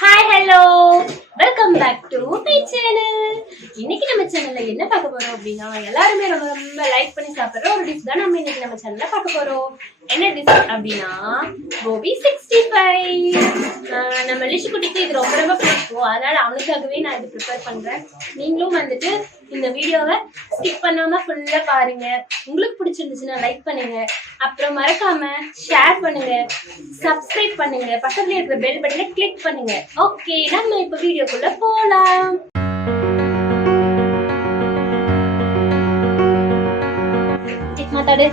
Hi hello welcome back to my channel. இன்னைக்கு நம்ம சேனல்ல என்ன பார்க்க போறோம் அப்படின்னா, எல்லாருமே ரொம்ப ரொம்ப லைக் பண்ணி சாப்பிடுற ஒரு டிஷ் தான் நம்ம இன்னைக்கு நம்ம சேனல்ல பார்க்க போறோம். என்ன டிஷ் அப்படின்னா கோபி 65. நம்ம லிஷு குட்டிக்கு இது ரொம்ப ரொம்ப பிடிக்கும், அதனால அவனுக்காகவே நான் இது ப்ரிப்பேர் பண்றேன். நீங்களும் வந்துட்டு இந்த வீடியோவை ஸ்கிப் பண்ணாம ஃபுல்லா பாருங்க. உங்களுக்கு பிடிச்சிருந்துச்சுன்னா லைக் பண்ணுங்க, அப்புறம் மறக்காம ஷேர் பண்ணுங்க, சப்ஸ்கிரைப் பண்ணுங்க, பக்கத்துல இருக்கிற பெல் பட்டனை கிளிக் பண்ணுங்க. ஓகே, நம்ம இப்ப வீடியோக்குள்ள போலாம். மாத்தாடு.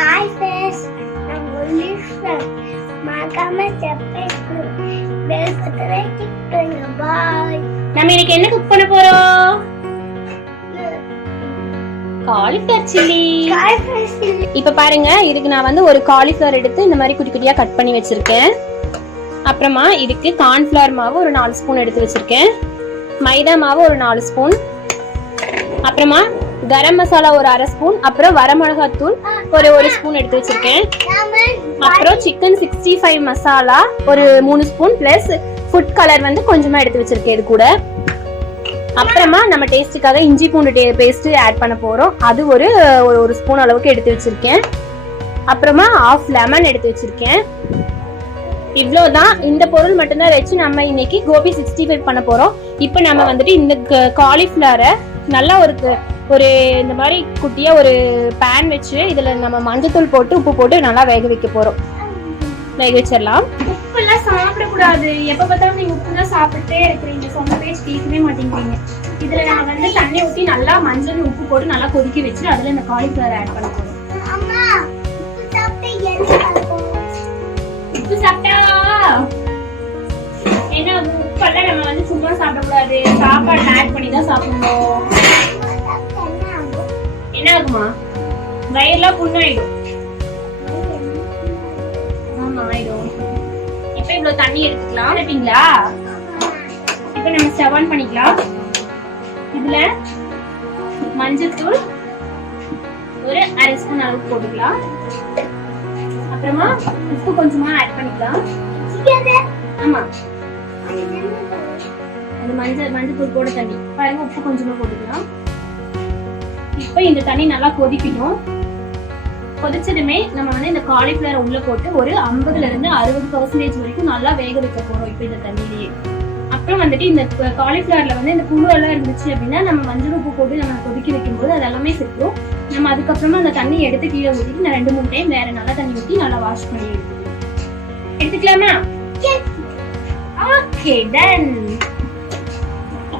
ஹாய் ஃப்ரெண்ட்ஸ், நான் லிஷு. மறக்காம சப்ஸ்கிரைப் பெல் பட்டனை கிளிக் பண்ணுங்க. பை. நம்ம இன்னைக்கு என்ன குக் பண்ண போறோம்? Cauliflower chilli. இப்ப பாருங்க, இதுக்கு நான் வந்து ஒரு காலிஃப்ளவர் எடுத்து இந்த மாதிரி குட்டி குட்டியா கட் பண்ணி வச்சிருக்கேன். அப்புறமா இதுக்கு கார்ன்ஃபிளவர் மாவு ஒரு 4 ஸ்பூன் எடுத்து வச்சிருக்கேன். மைதா மாவு ஒரு 4 ஸ்பூன். அப்புறமா கரம் மசாலா ஒரு 1/2 ஸ்பூன். அப்புறம் வரமிளகாத்தூள் ஒரு 1 ஸ்பூன் எடுத்து வச்சிருக்கேன். அப்புறம் சிக்கன் 65 மசாலா ஒரு 3 ஸ்பூன் பிளஸ் ஃபுட் கலர் வந்து கொஞ்சமா எடுத்து வச்சிருக்கேன் இது கூட. அப்புறமா நம்ம டேஸ்ட்டுக்காக இஞ்சி பூண்டு பேஸ்ட் ஆட் பண்ண போறோம். அது ஒரு ஸ்பூன் அளவுக்கு எடுத்து வச்சிருக்கேன். அப்புறமா 1/2 லெமன் எடுத்து வச்சிருக்கேன். இவ்வளவுதான். இந்த பொருள் மட்டும்தான் வச்சு நம்ம இன்னைக்கு கோபி 65 பண்ண போறோம். இப்போ நம்ம வந்துட்டு இந்த காலிஃப்ளவரை நல்லா ஒரு இந்த மாதிரி குட்டியா ஒரு பேன் வச்சு இதுல நம்ம மஞ்சத்தூள் போட்டு உப்பு போட்டு நல்லா வேக வைக்க போறோம். வேக வச்சிடலாம். உப்பு எல்லாம் சாப்பிடக்கூடாது. எப்ப பார்த்தாலும் நீங்க உப்பு தான் சாப்பிட்டே இருக்கிறீங்க, சொன்ன பேச்சு கேட்கவே மாட்டேங்கிறீங்க. இதுல நான் வந்து தண்ணி ஊற்றி நல்லா மஞ்சள் உப்பு போட்டு நல்லா கொதிக்க வச்சு அதுல இந்த காலிஃப்ளவர் ஆட் பண்ண போறோம். அம்மா, உப்பு சாப்பிட்டா என்ன ஆகும்? உப்பு சாப்பிட்டா என்ன ஆகும்? உப்பெல்லாம் நம்ம வந்து சும்மா சாப்பிடக்கூடாது, சாப்பாடு ஆட் பண்ணி தான் சாப்பிடணும். என்ன ஆகுமா? வயிறுலாம் புண்ணாயிடும். ஆமா ஆயிடும். இப்ப இவ்வளவு தண்ணி எடுத்துக்கலாம். எடுப்பீங்களா? இப்ப நம்ம ஸ்டவ் ஆன் பண்ணிக்கலாம். இதுல மஞ்சள்தூள் ஒரு 1/2 ஸ்பூன் அளவுக்கு போட்டுக்கலாம். அப்புறமா உப்பு கொஞ்சமா ஆட் பண்ணிக்கலாம். ஆமா, அந்த மஞ்சள் போட தண்ணி பாருங்க, உப்பு கொஞ்சமா போட்டுக்கலாம். இப்ப இந்த தண்ணி நல்லா கொதிக்கணும். கொதிச்சதுமே நம்ம வந்து இந்த காலிஃப்ளவர் உள்ள போட்டு ஒரு 50ல இருந்து 60% வரைக்கும் நல்லா வேக வைக்க போறோம். இப்ப இந்த தண்ணியிலேயே அப்புறம் வந்துட்டு இந்த காலிஃப்ளவர்ல வந்து இந்த புழு எல்லாம் இருந்துச்சு அப்படின்னா நம்ம மஞ்சள் உப்பு போட்டு நம்ம கொதிக்க வைக்கும் போது அது எல்லாமே செத்துரும். நம்ம அதுக்கப்புறமா அந்த தண்ணி எடுத்து கீழே ஊற்றிட்டு நான் 2-3 டைம் வேற நல்லா தண்ணி ஊற்றி நல்லா வாஷ் பண்ணி எடுத்துக்கலாமா? Okay done.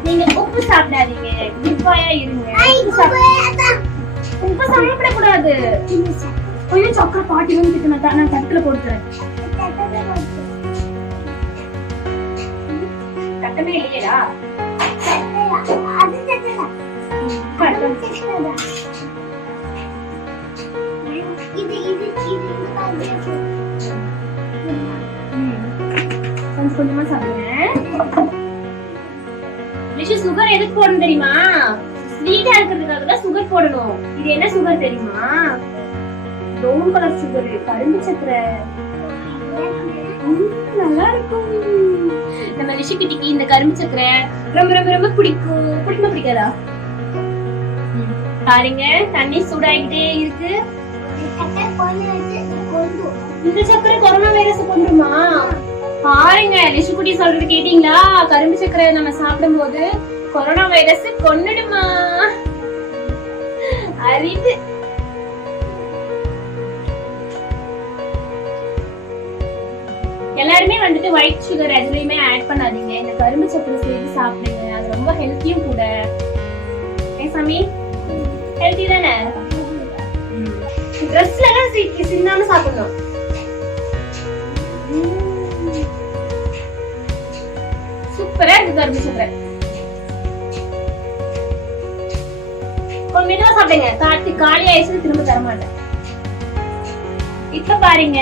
நீங்க உப்பு சாப்பிடாதீங்க, குட்பாயா இருங்க. உப்பு சாப்பிடக்கூடாது. கொஞ்சம் சக்கரை பாட்டி வந்து நான் தட்டுல போட்டுறேன். தட்டமே இல்லையடா. கொஞ்சமா சாப்பிடுங்க. சுகர் எதுக்கு போடணும் தெரியுமா? ஸ்வீட்டா இருக்கிறதுக்காக தான் சுகர் போடணும். இது என்ன சுகர் தெரியுமா? ப்ரௌன் கலர் சுகர், கரும்பு சக்கரை. நல்லா இருக்கும். நம்ம லிஷுக்குட்டிக்கு இந்த கரும்பு சக்கரை ரொம்ப ரொம்ப ரொம்ப பிடிக்கும். பிடிக்குமா பிடிக்காதா? பாருங்க, தண்ணி சூடாகிட்டே இருக்கு. இந்த சக்கரை கொரோனா வைரஸ் கொண்டுமா? பாருங்க, லிஷுக்குட்டி சொல்றது கேட்டீங்களா? கரும்பு சக்கரை நம்ம சாப்பிடும் போது கொரோனா வைரஸ் கொன்னுடுமா? அறிவு. எல்லாருமே வந்துட்டு ஒயிட் சுகர் எதுலையுமே ஆட் பண்ணாதீங்க. இந்த கரும்பு சக்கரை சேர்த்து சாப்பிடுங்க, அது ரொம்ப ஹெல்த்தியும் கூட. சாமி ஹெல்த்தி தானே? ட்ரெஸ்ல எல்லாம் சிந்தாம சாப்பிடணும். சூப்பரா இருக்கு கரும்பு சக்கரை. கொஞ்சம் சாப்பிடுங்க, காலி ஆயிடுச்சு திரும்ப தர மாட்டேன். இப்ப பாருங்க,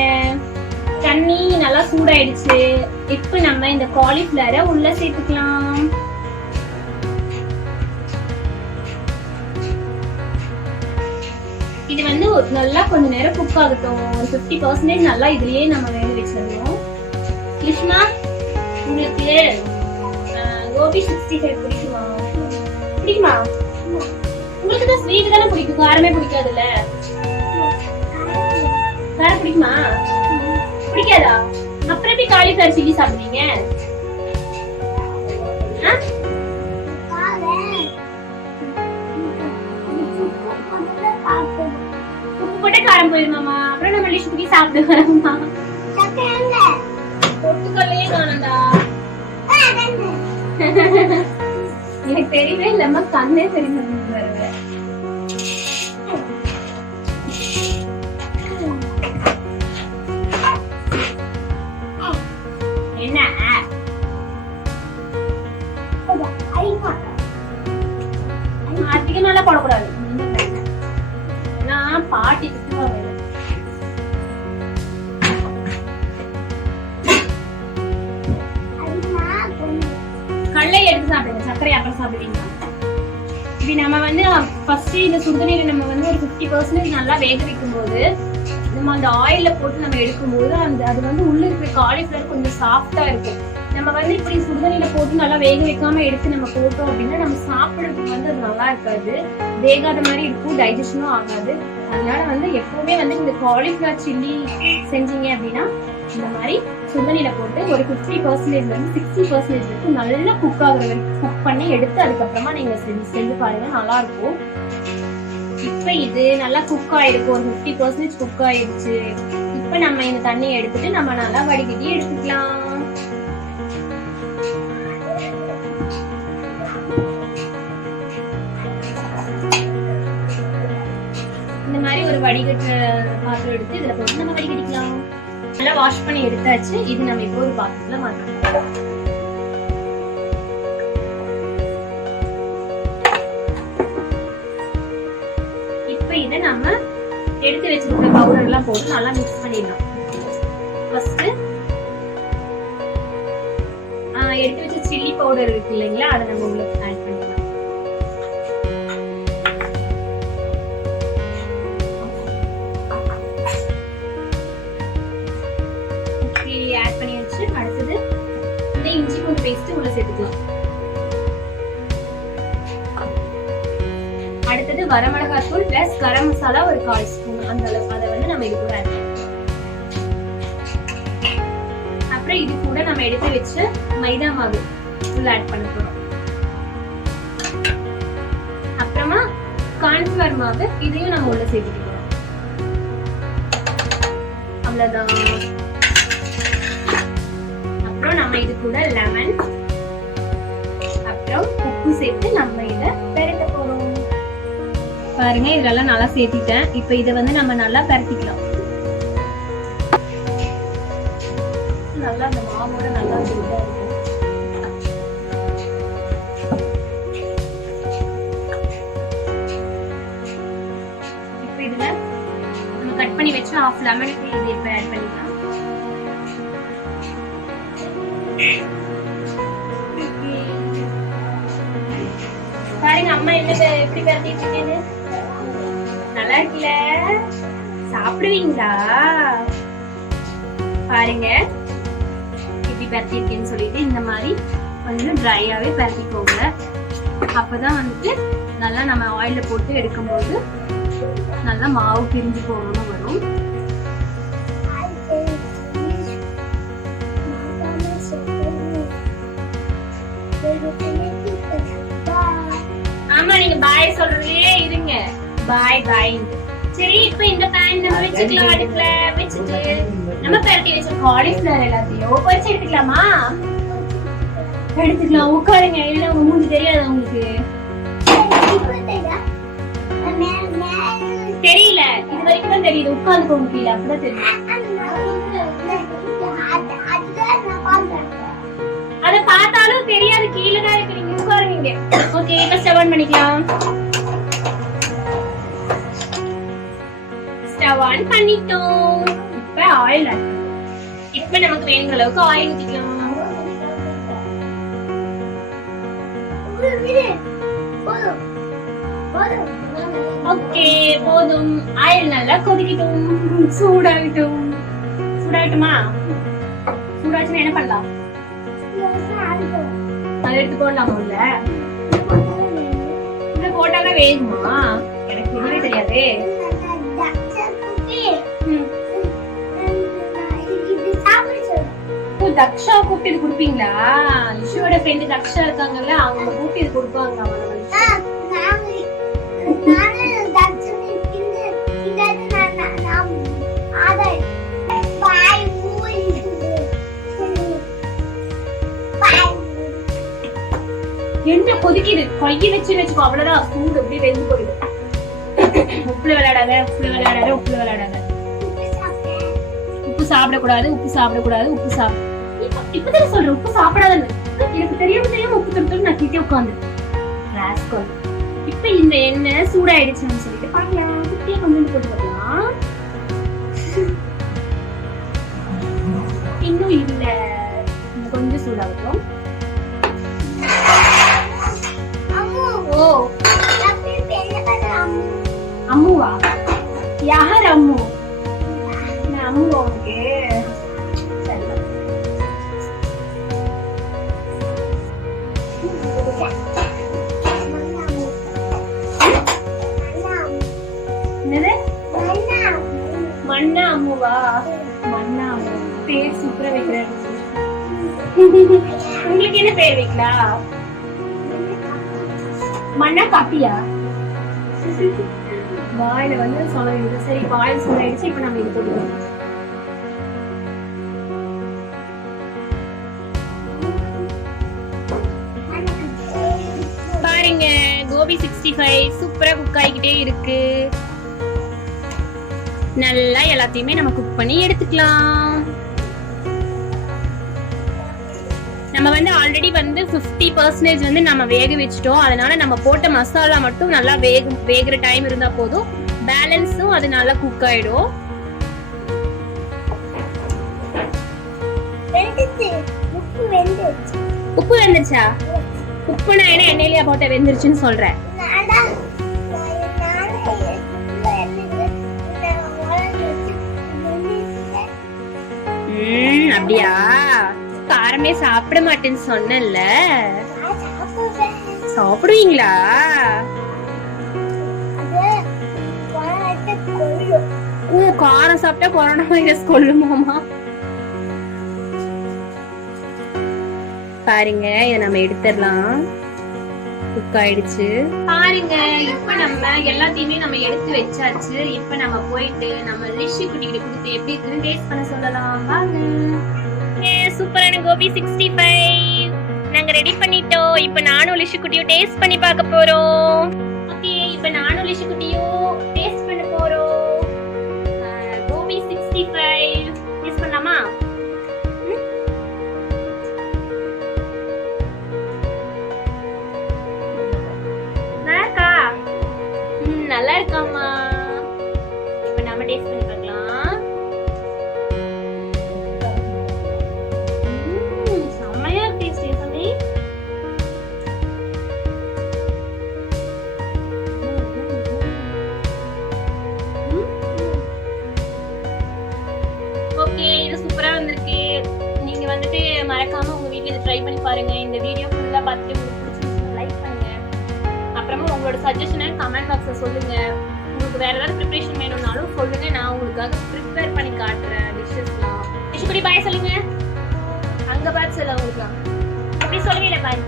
தண்ணி நல்லா சூடாயிடுச்சு. இப்ப நம்ம இந்த காலிஃப்ளவரை உள்ள சேர்த்துக்கலாம். இது வந்து நல்லா கொஞ்ச நேரம் குக் ஆகட்டும். ஒரு 50% நல்லா இதுலயே நம்ம வேக வச்சிடணும். கிருஷ்ணா உங்களுக்கு கோபி 65 பிடிக்குமா? பிடிக்குமா? உங்களுக்கு தான் ஸ்வீட் தானே பிடிக்கும், காரமே பிடிக்காதுல்ல? காரம் பிடிக்குமா? பிடிக்காதா? அப்புறம் எப்படி காலிஃபிளவர் சில்லி சாப்பிடுவீங்க? உப்பு போட்டே காரம் போயிருமாமா? அப்புறம் நம்ம லிஷ்குட்டி சாப்பிட்டு வரமா? பொட்டுக்கல்லையே காணண்டா. எனக்கு தெரியவே இல்லம்மா, கண்ணே தெரியும். என்ன அதிகமால போடக்கூடாது, நான் பாட்டி திட்டுவாங்க. கடலை எடுத்து சாப்பிடுங்க, சர்க்கரை அப்புறம் சாப்பிடுவீங்க. இப்படி நம்ம வந்து ஃபர்ஸ்ட் இந்த சுடுதண்ணீரை நம்ம வந்து ஒரு 50% நல்லா வேக வைக்கும் போது நம்ம அந்த ஆயில்ல போட்டு நம்ம எடுக்கும்போது அது வந்து உள்ள இருக்கிற காலிஃபிளவர் கொஞ்சம் சாஃப்டா இருக்கும். நம்ம வந்து இப்படி சுடுதண்ணீரை போட்டு நல்லா வேக வைக்காம எடுத்து நம்ம போட்டோம் அப்படின்னா நம்ம சாப்பிடுறதுக்கு வந்து அது நல்லா இருக்காது, வேகாத மாதிரி இருக்கும், டைஜஷனும் ஆகாது. அதனால வந்து எப்பவுமே வந்து இந்த காலிஃபிளவர் சில்லி செஞ்சீங்க அப்படின்னா இந்த மாதிரி சுடுதண்ணீரை போட்டு ஒரு 50% 60% வரைக்கும் நல்லா குக் ஆகுற வரைக்கும் குக் பண்ணி எடுத்து அதுக்கப்புறமா நீங்க செஞ்சு பாருங்க, நல்லா இருக்கும். இப்ப இது நல்லா குக் ஆயிருக்கு, ஒரு 50% குக் ஆயிடுச்சு. இப்ப நம்ம இந்த தண்ணியை எடுத்துட்டு நம்ம நல்லா வடிகட்டி எடுத்துக்கலாம். இந்த மாதிரி ஒரு வடிகட்டுற பாத்திரம் எடுத்து இதுல போட்டு நம்ம வடிகட்டிக்கலாம். நல்லா வாஷ் பண்ணி எடுத்தாச்சு. இது நம்ம இப்போ ஒரு பாத்திரத்துல மாற்றலாம். இப்ப இதை நம்ம எடுத்து வச்சிருக்கிற பவுடர் எல்லாம் போட்டு நல்லா மிக்ஸ் பண்ணிடலாம். ஃபர்ஸ்ட் எடுத்து வச்ச சில்லி பவுடர் இருக்கு இல்லைங்களா, அதை நம்ம உள்ள ஆட் பண்ணிடலாம். ஆட் பண்ணி வச்சு அடுத்தது இந்த இஞ்சி பூண்டு பேஸ்ட் உள்ள சேர்த்துக்கலாம். அடுத்தது வரமிளகாய் தூள் பிளஸ் கரம் மசாலா ஒரு 1/4 ஸ்பூன் அந்த அளவுக்கு அதை வந்து நம்ம இது கூட ஆட் பண்ணலாம். அப்புறம் இது கூட நம்ம எடுத்து வச்சு மைதா மாவு உள்ள ஆட் பண்ண போறோம். அப்புறமா கார்ன்ஃபிளவர் மாவு இதையும் நம்ம உள்ள சேர்த்துக்கலாம். அவ்வளவுதான். அப்புறம் நம்ம இது கூட லெமன் அப்புறம் உப்பு சேர்த்து நம்ம இதை பெரட்ட போறோம். பாருங்க, இதெல்லாம் நல்லா சேர்த்திட்டேன். இப்ப இதை வந்து நம்ம நல்லா பெரட்டிக்கலாம். நல்லா அந்த மாவோட நல்லா சூடா இருக்கும். இப்ப இதுல நம்ம கட் பண்ணி வச்சு 1/2 லெமனுக்கு இது இப்ப ஆட் பண்ணிக்கலாம். பாருங்க அம்மா என்ன எப்படி பெரட்டிட்டு இருக்கேன்னு. நல்லா இருக்குல்ல? சாப்பிடுவீங்களா? பாருங்க இப்படி பெரட்டிருக்கேன்னு சொல்லிட்டு இந்த மாதிரி கொஞ்சம் ட்ரையாவே பெரட்டிக்கோங்க. அப்பதான் வந்துட்டு நல்லா நம்ம ஆயில்ல போட்டு எடுக்கும்போது நல்லா மாவு பிரிஞ்சு போகாம வரும். ஆமா, நீங்க பாய் சொல்றதுலயே இருங்க. பாய் பாய். சரி, இப்ப இந்த பேன் நம்ம வச்சுக்கலாம். அடுப்புல வச்சுட்டு நம்ம பெரட்டி வச்ச காலிஃபிளவர் எல்லாத்தையும் பொரிச்சு எடுத்துக்கலாமா? எடுத்துக்கலாம். உட்காருங்க. இல்ல உங்க மூஞ்சி தெரியாது உங்களுக்கு. தெரியல, இது வரைக்கும் தான் தெரியுது. உட்கார்ந்து போக முடியல, அப்படிதான் தெரியும். அத பார்த்தாலும் தெரியாது, கீழே தான் இருக்கு. நீங்க உட்காருவீங்க. ஓகே, இப்ப ஸ்டவ் ஆன் பண்ணிக்கலாம். ஸ்டவ் ஆன் பண்ணிட்டோம். இப்ப ஆயில் ஆட். இப்ப நமக்கு வேணுங்கிற அளவுக்கு ஆயில் ஊத்திக்கலாம். ஓகே, போதும். ஆயில் நல்லா கொதிக்கட்டும், சூடாகட்டும். சூடாகட்டுமா? சூடாச்சுன்னா என்ன பண்ணலாம்? அதை எடுத்து போடலாமா உள்ள? உள்ள போட்டாதான் வேகுமா? எனக்கு தெரியவே தெரியாதே. தக்ஷா கூப்பிட்டு இது கொடுப்பீங்களா? லிஷுவோட ஃப்ரெண்டு தக்ஷா இருக்காங்கல்ல, அவங்க கூப்பிட்டு இது கொடுப்பாங்க. என்ன கொதிக்குது, கையை வச்சுக்கோ, அவ்வளவுதான். சூடு அப்படியே வெந்து போயிடும். உப்புல விளையாடாத, உப்புல விளையாடாத, உப்புல விளையாடாத. உப்பு சாப்பிடக்கூடாது, உப்பு சாப்பிடக்கூடாது, உப்பு சாப்பிட. இப்பதான் சொல்றேன் உப்பு சாப்பிடாதன்னு. எனக்கு தெரியாம உப்பு தொட்டு நான் கிட்டே உட்காந்து. இப்ப இந்த எண்ணெய் சூடாயிடுச்சுன்னு சொல்லிட்டு பாக்கலாம். குட்டியா கொஞ்சம் போட்டு பார்க்கலாம். இன்னும் இல்ல, கொஞ்சம் சூடாகட்டும். ஓ அம்முவா? யார் அம்மு? நான் அம்முவா உனக்கு? மண்ணா அம்முவா? மண்ணா அம்மு பேர் சூப்பரா வைக்கிறேன். உங்களுக்கு என்ன பேர் வைக்கலாம்? மண்ணா காப்பியா? வாயில வந்து சொல்ல. சரி, வாயில் சொல்லாயிடுச்சு. இப்ப நம்ம இது போடுவோம். பாருங்க, கோபி 65 சூப்பரா குக் ஆகிக்கிட்டே இருக்கு. நல்லா எல்லாத்தையுமே நம்ம குக் பண்ணி எடுத்துக்கலாம். நம்ம வந்து ஆல்ரெடி வந்து 50% வந்து நம்ம வேக வச்சிட்டோம். அதனால நம்ம போட்ட மசாலா மட்டும் நல்லா வேகிற டைம் இருந்தா போதும். பேலன்ஸும் அது நல்லா குக் ஆயிடும். உப்பு வெந்துருச்சா? உப்பு நான் என்ன எண்ணெயிலேயே போட்ட வெந்துருச்சுன்னு சொல்றேன். அப்படியா? காரமே சாப்பிட மாட்டேன்னு சொன்னேன்ல. சாப்பிடுவீங்களா? ஓ, காரம் சாப்பிட்டா கொரோனா வைரஸ் கொல்லுமாமா? பாருங்க, இதை நம்ம எடுத்துடலாம். குக் ஆயிடுச்சு பாருங்க. இப்ப நம்ம எல்லாத்தையுமே நம்ம எடுத்து வச்சாச்சு. இப்ப நம்ம போயிட்டு நம்ம லிஷு குட்டிகிட்ட கொடுத்து எப்படி இருக்குன்னு டேஸ்ட் பண்ண சொல்லலாம். வாங்க. சூப்பரான கோபி 65 நாங்க ரெடி பண்ணிட்டோம். இப்ப நானும் லிஷு குட்டியும் டேஸ்ட் பண்ணி பார்க்க போறோம். ஓகே, இப்ப நானும் லிஷு குட்டியும் டேஸ்ட் பண்ண போறோம். கோபி 65 டேஸ்ட் பண்ணலாமா? நல்லா இருக்காமா? இப்ப நாம டேஸ்ட் பண்ணி பார்க்கலாம். செமையா டேஸ்ட் ஏசாமி. ஓகே, இது சூப்பரா வந்திருக்கு. நீங்க வந்துட்டு மறக்காம உங்க வீட்ல இதை ட்ரை பண்ணி பாருங்க. இந்த வீடியோ ஃபுல்லா பார்த்துட்டு உங்களுக்கு பிடிச்சிருந்துச்சுன்னா லைக் பண்ணுங்க. அப்புறமா உங்களோட சஜஷனை கமெண்ட் பாக்ஸ்ல சொல்லுங்க. உங்களுக்கு வேற ஏதாவது ப்ரிப்பரேஷன் வேணும்னாலும் சொல்லுங்க. நான் உங்களுக்காக ப்ரிப்பேர் பண்ணி காட்டுறேன் டிஷ்ஷஸ்லாம். டிஷ் பண்ணி பாய் சொல்லுங்க. அங்க பார்த்து சொல்ல உங்களுக்கு அப்படி சொல்லுவீங்க பாய்.